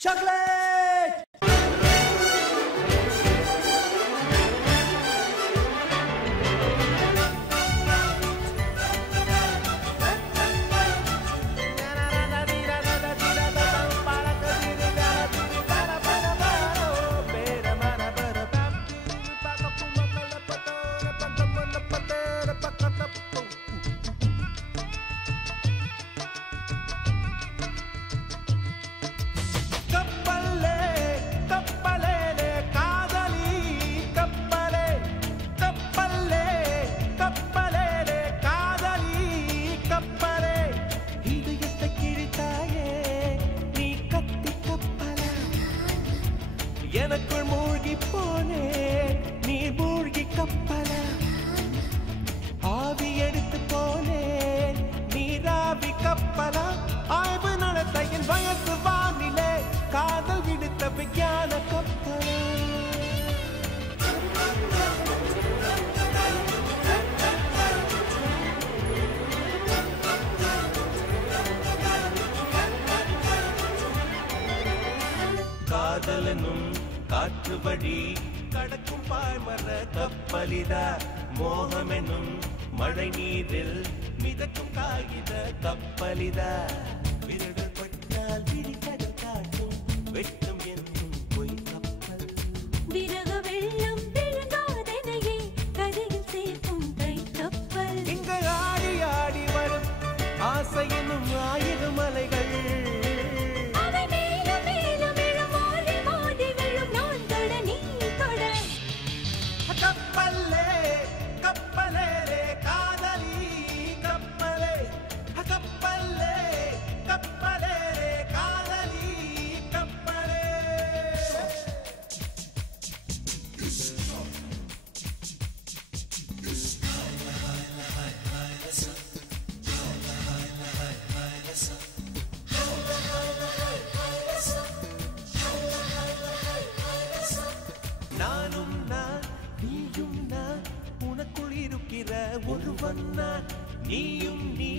Chocolate! எனக்குள் மூழ்கி போனே நீ மூழ்கி கப்பல ஆவி எடுத்து போனே நீராவி கப்பல ஆய்வு நடத்த என் வயசு வானிலே காதல் விடுத்த விஞ்ஞான கப்பல காதலனும் காற்று வழி கடக்கும் பாய்மர கப்பலிதா மோகமெனும் மழை நீரில் மிதக்கும் காகித கப்பலிதா விரடல் பட்டால் விரிகடல் காட்டும் வெட்டும் என்றும் பொய் கப்பல் விரக வெள்ளம் விழுங்காதனையே கரையில் சேர்க்கும் கை கப்பல் இங்கு ஆடி ஆடி வரும் ஆசையெனும் ஆயிரம் அலைகள் நானும் நான் நீயும் நான் உனக்குள் இருக்கிற ஒருவன் நான் நீயும் நீ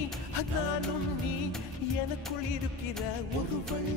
நானும் நீ எனக்குள் இருக்கிற ஒருவள்